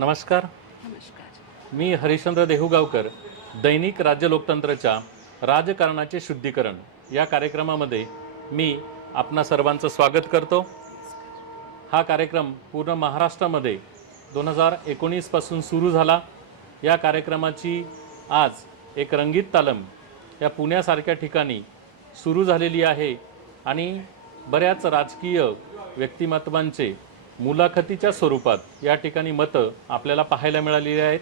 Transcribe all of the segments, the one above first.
नमस्कार. नमस्कार. मी हरिश्चंद्र देहुगावकर. दैनिक राज्य लोकतंत्रच्या राजकारणाचे शुद्धीकरण या कार्यक्रमामध्ये मी आपणा सर्वांचं स्वागत करतो. हा कार्यक्रम पूर्ण महाराष्ट्रामध्ये 2019 पासून सुरू झाला. या कार्यक्रमाची आज एक रंगीत तालम या पुण्यासारख्या ठिकाणी सुरू झालेली आहे आणि बऱ्याच राजकीय व्यक्तिमत्वांचे मुलाखतीच्या स्वरूपात या ठिकाणी मतं आपल्याला पाहायला मिळालेली आहेत.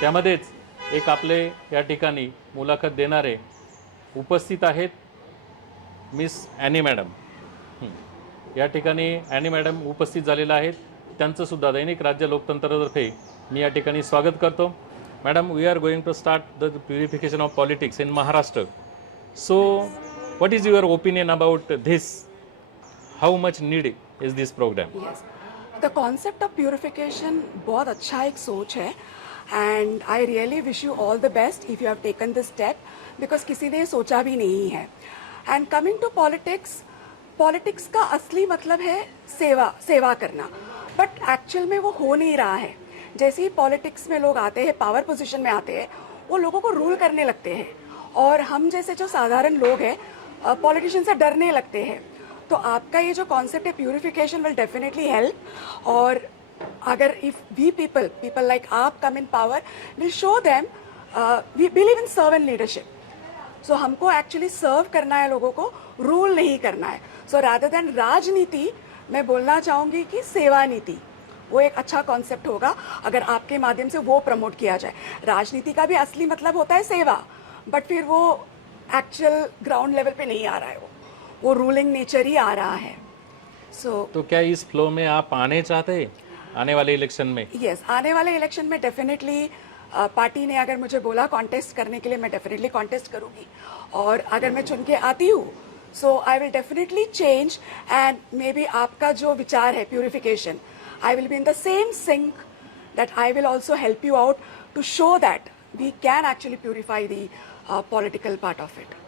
त्यामध्येच एक आपले या ठिकाणी मुलाखत देणारे उपस्थित आहेत मिस ॲनी मॅडम. या ठिकाणी ॲनी मॅडम उपस्थित झालेल्या आहेत. त्यांचं सुद्धा दैनिक राज्य लोकतंत्रतर्फे मी या ठिकाणी स्वागत करतो. Madam, we are going to start the purification of politics in Maharashtra. So what is your opinion about this? How much need is this programme? Yes. The concept of purification बहुत अच्छा एक सोच है and I really wish you all the best if you have taken this step because किसी ने सोचा भी नहीं है. And coming to politics, politics का असली मतलब है सेवा करना, बट एक्चुअल में वो हो नहीं रहा है. जैसे ही पॉलिटिक्स में लोग आते हैं, पावर पोजीशन में आते हैं, वो लोगों को रूल करने लगते हैं और हम जैसे जो साधारण लोग हैं पॉलिटिशियन से डरने लगते हैं. तो आपका ये जो कॉन्सेप्ट है प्यूरिफिकेशन विल डेफिनेटली हेल्प. और अगर इफ वी पीपल लाइक आप come in power, will show them we believe in serve and leadership. So हमको एक्चुअली सर्व करना है लोगों को, रूल नहीं करना है. सो रादर देन राजनीति, मैं बोलना चाहूँगी कि सेवा नीति वो एक अच्छा कॉन्सेप्ट होगा अगर आपके माध्यम से वो प्रमोट किया जाए. राजनीति का भी असली मतलब होता है सेवा, बट फिर वो एक्चुअल ग्राउंड लेवल पे नहीं आ रहा है, वो रूलिंग नेचर ही आ रहा है. तो क्या इस फ्लो में आप आने चाहते हैं आने वाले इलेक्शन में? यस, आने वाले इलेक्शन में डेफिनेटली पार्टी ने अगर मुझे बोला कॉन्टेस्ट करने के लिए, मैं डेफिनेटली कॉन्टेस्ट करूंगी. और अगर मैं चुन के आती हूँ so I will definitely change and may be आपका जो विचार है purification, I will be in the same sync that I will also help you out to show that we can actually purify the political part of it.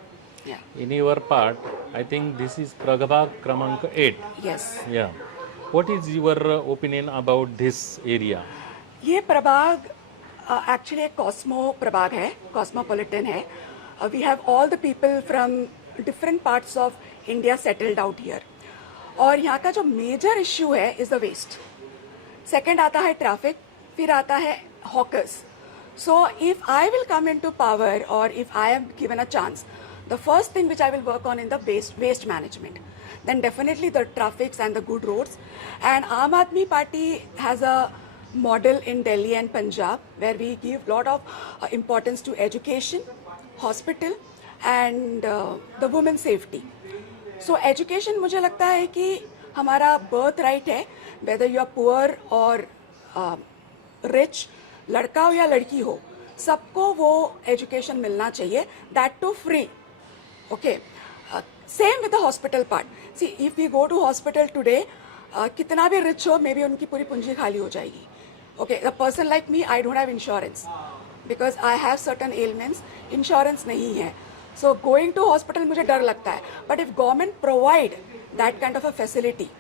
Yeah. In your part, I think this is Pragabha Kramank 8. Yes. Yeah. What is your opinion about this area? ये प्रभाग actually एक Cosmo प्रभाग है, cosmopolitan है. We have all the people from different parts of India settled out here. और यहाँ का जो मेजर इश्यू है इज द वेस्ट. सेकंड आता है ट्रैफिक, फिर आता है hawkers. So if I will come in to power और if I am given a chance, the first thing which I will work on in the waste management, then definitely the traffics and the good roads. And Aam Aadmi Party has a model in Delhi and Punjab where we give lot of importance to education, hospital and the women safety. So education मुझे लगता है कि हमारा birth right है, whether you are poor or rich, लड़का हो या लड़की हो, सबको वो education मिलना चाहिए, that too free. Okay, same with the hospital part. See, if we go to hospital today, कितना भी rich हो, maybe उनकी पूरी पूंजी खाली हो जाएगी. Okay, a person like me, I don't have insurance because I have certain ailments. Insurance नहीं है, so going to hospital मुझे डर लगता है. But if government provide that kind of a facility,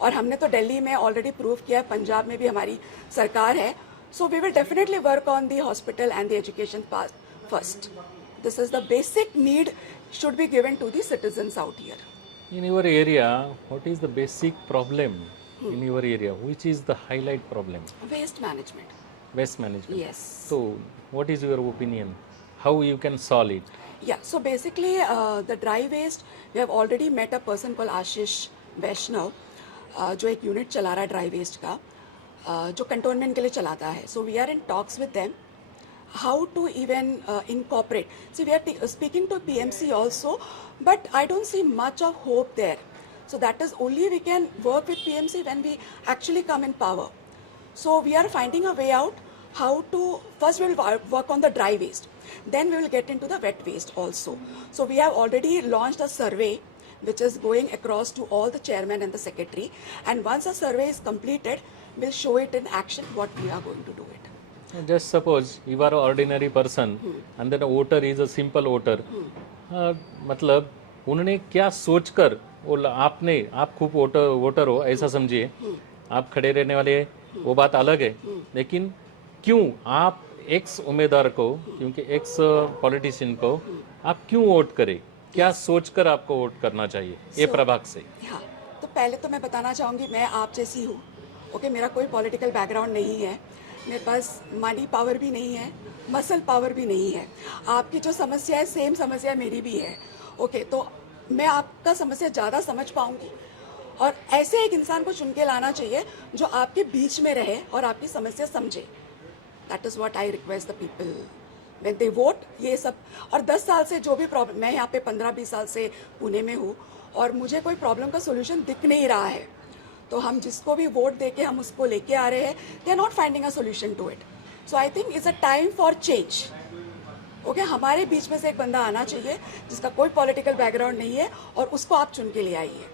और हमने तो दिल्ली में already prove किया है, पंजाब में भी हमारी सरकार है, so we will definitely work on the hospital and the education part first. This is the basic need should be given to the citizens out here. In your area, what is the basic problem in your area? Which is the highlight problem? Waste management. Waste management. Yes. So, what is your opinion? How you can solve it? Yeah, so basically the dry waste, we have already met a person called Ashish Vaishnav, जो एक unit चला रहा है dry waste का, जो cantonment के लिए चलाता है. So we are in talks with them how to even incorporate. See, we are speaking to PMC also, but I don't see much of hope there. So that is only we can work with PMC when we actually come in power. So we are finding a way out how to, first we will work on the dry waste, then we will get into the wet waste also. So we have already launched a survey which is going across to all the chairman and the secretary, and once the survey is completed, we'll show it in action what we are going to do it. Just suppose you are an ordinary person and then a voter is a simple voter. मतलब उन्होंने क्या सोचकर वो आप खूब voter हो ऐसा समझिए. आप खड़े रहने वाले वो बात अलग है, लेकिन क्यों आप एक्स उम्मीदवार को, क्योंकि एक्स पॉलिटिशियन को आप क्यों वोट करें, क्या सोचकर आपको वोट करना चाहिए ये प्रभाग से? हाँ, तो पहले तो मैं बताना चाहूँगी मैं आप जैसी हूँ। ओके, मेरा कोई पॉलिटिकल बैकग्राउंड नहीं है, मेरे पास मनी पावर भी नहीं है, मसल पावर भी नहीं है। आपकी जो समस्या है सेम समस्या मेरी भी है। ओके, तो मैं आपका समस्या ज़्यादा समझ पाऊँगी और ऐसे एक इंसान को चुन के लाना चाहिए जो आपके बीच में रहे और आपकी समस्या समझे। That is what I request the people when they vote. ये सब, और 10 साल से जो भी प्रॉब्लम, मैं यहाँ पे 15-20 साल से पुणे में हूँ और मुझे कोई प्रॉब्लम का सोल्यूशन दिख नहीं रहा है। तो हम जिसको भी वोट दे के हम उसको लेके आ रहे हैं, they are not finding a solution to it. So I think it's a time for change. Okay, हमारे बीच में से एक बंदा आना चाहिए जिसका कोई पॉलिटिकल बैकग्राउंड नहीं है और उसको आप चुन के ले आइए।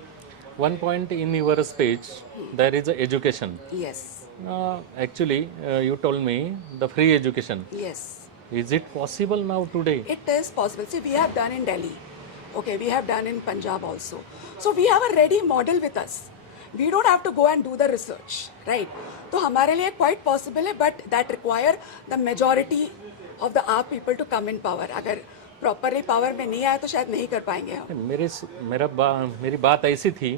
One point in your speech, there is a education. Yes, Actually, you told me the free education. Yes, Is it possible now today? it is possible. See, we have done in Delhi. Okay, we have done in Punjab also. So we have a ready model with us. We don't have to go and do the research, right? तो हमारे लिए quite possible है, but that require the majority of the our people to come in power. अगर properly power में नहीं आया तो शायद नहीं कर पाएंगे हम। मेरी बात ऐसी थी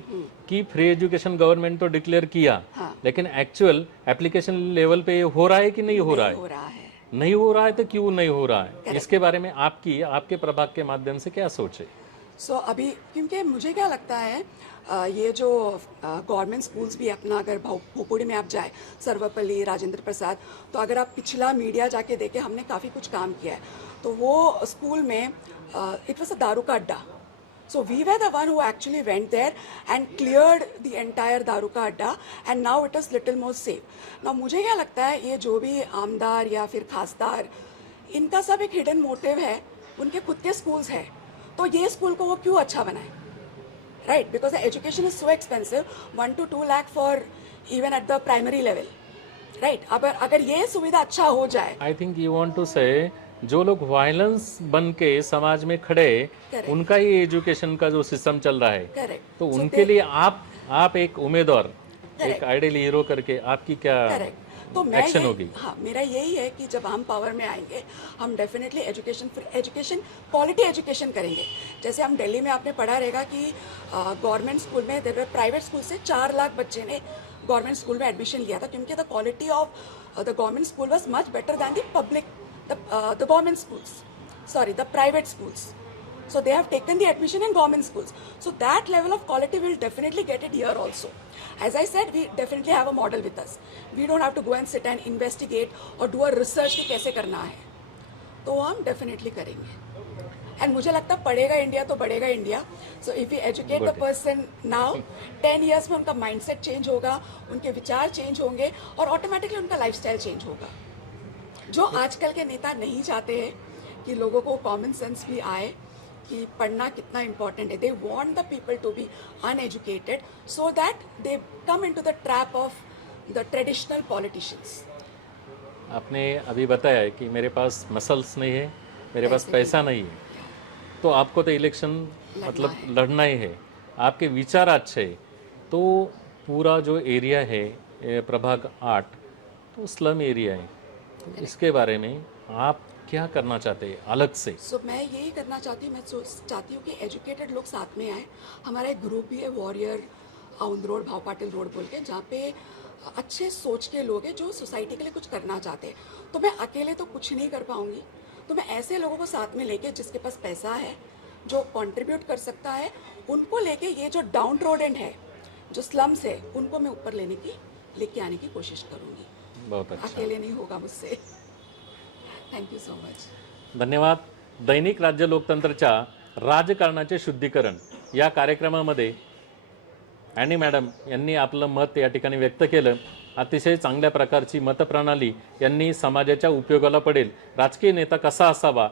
कि फ्री एजुकेशन गवर्नमेंट तो डिक्लेयर किया, लेकिन एक्चुअल एप्लीकेशन लेवल पे हो रहा है कि नहीं हो रहा है? हो रहा है। नहीं हो रहा है तो क्यों नहीं हो रहा है? इसके बारे में आपके प्रभाग के माध्यम से क्या सोचे? सो अभी क्योंकि मुझे क्या लगता है, ये जो गवर्नमेंट स्कूल्स भी अपना, अगर भोपुड़ी में आप जाए, सर्वपल्ली, राजेंद्र प्रसाद, तो अगर आप पिछला मीडिया जाके देखें, हमने काफ़ी कुछ काम किया है। तो वो स्कूल में इट वॉज अ दारू का अड्डा। So we were the one who actually went there and cleared the entire दारू का अड्डा and now it is little more safe. Now मुझे क्या लगता है, ये जो भी आमदार या फिर खासदार, इनका सब एक हिडन मोटिव है, उनके खुद के स्कूल्स हैं, तो ये स्कूल को वो क्यों अच्छा बनाए, right? Because education is so expensive, 1 to 2 lakh for even at the primary level, right? अगर ये सुविधा अच्छा हो जाए, I think you want to say जो लोग वायलेंस बन के समाज में खड़े, उनका ही एजुकेशन का जो सिस्टम चल रहा है, करेक्ट, तो उनके लिए आप एक उम्मीदवार, एक आइडियल हीरो करके आपकी क्या तो मैं एक्शन होगी? हाँ, मेरा यही है कि जब हम पावर में आएंगे, हम डेफिनेटली एजुकेशन क्वालिटी एजुकेशन करेंगे। जैसे हम दिल्ली में आपने पढ़ा रहेगा कि गवर्नमेंट स्कूल में, प्राइवेट स्कूल से 4 लाख बच्चे ने गवर्नमेंट स्कूल में एडमिशन लिया था, क्योंकि the quality of the government school was much better than the public, the government schools, sorry, the private schools. So they have taken the admission in government schools. So that level of quality will definitely get it here also. As I said, we definitely have a model with us. We don't have to go and sit and investigate or do a research कि कैसे करना है, तो हम definitely करेंगे। And मुझे लगता है पढ़ेगा इंडिया तो बढ़ेगा India. So if we educate the person now, 10 years में उनका mindset change होगा, उनके विचार change होंगे और automatically उनका lifestyle change होगा। जो आजकल के नेता नहीं चाहते हैं कि लोगों को कॉमन सेंस भी आए कि पढ़ना कितना इम्पोर्टेंट है। They want the people to be uneducated so that they come into the trap of the traditional politicians. आपने अभी बताया है कि मेरे पास मसल्स नहीं है, मेरे पास पैसा नहीं है, तो आपको तो इलेक्शन मतलब लड़ना ही है। आपके विचार अच्छे, तो पूरा जो एरिया है प्रभाग 8 तो स्लम एरिया है, तो इसके बारे में आप क्या करना चाहते हैं अलग से? मैं यही करना चाहती हूँ, मैं चाहती हूँ कि एजुकेटेड लोग साथ में आए। हमारा एक ग्रुप भी है, वॉरियर आउंद रोड, भाव पाटिल रोड बोल के, जहाँ पे अच्छे सोच के लोग हैं जो सोसाइटी के लिए कुछ करना चाहते हैं। तो मैं अकेले तो कुछ नहीं कर पाऊँगी, तो मैं ऐसे लोगों को साथ में लेके, जिसके पास पैसा है, जो कंट्रीब्यूट कर सकता है, उनको लेके ये जो डाउन रोडेंड है, जो स्लम्स है, उनको मैं ऊपर लेके आने की कोशिश करूँगी। बहुत अच्छा, अकेले नहीं होगा मुझसे। थँक्यू सो मच, धन्यवाद। दैनिक राज्य लोकतंत्रच्या राजकारणाचे शुद्धीकरण या कार्यक्रमामध्ये ॲनी मॅडम यांनी आपलं मत या ठिकाणी व्यक्त केलं। अतिशय चांगल्या प्रकारची मतप्रणाली यांनी समाजाच्या उपयोगाला पडेल, राजकीय नेता कसा असावा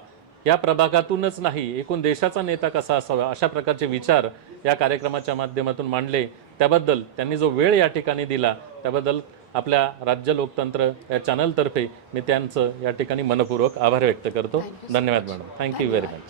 या प्रभागातूनच नाही, एकूण देशाचा नेता कसा असावा, अशा प्रकारचे विचार या कार्यक्रमाच्या माध्यमातून मांडले। त्याबद्दल त्यांनी जो वेळ या ठिकाणी दिला, त्याबद्दल आपल्या राज्य लोकतंत्र या चॅनलतर्फे मी त्यांचं या ठिकाणी मनपूर्वक आभार व्यक्त करतो। धन्यवाद मॅडम, थँक्यू व्हेरी मच।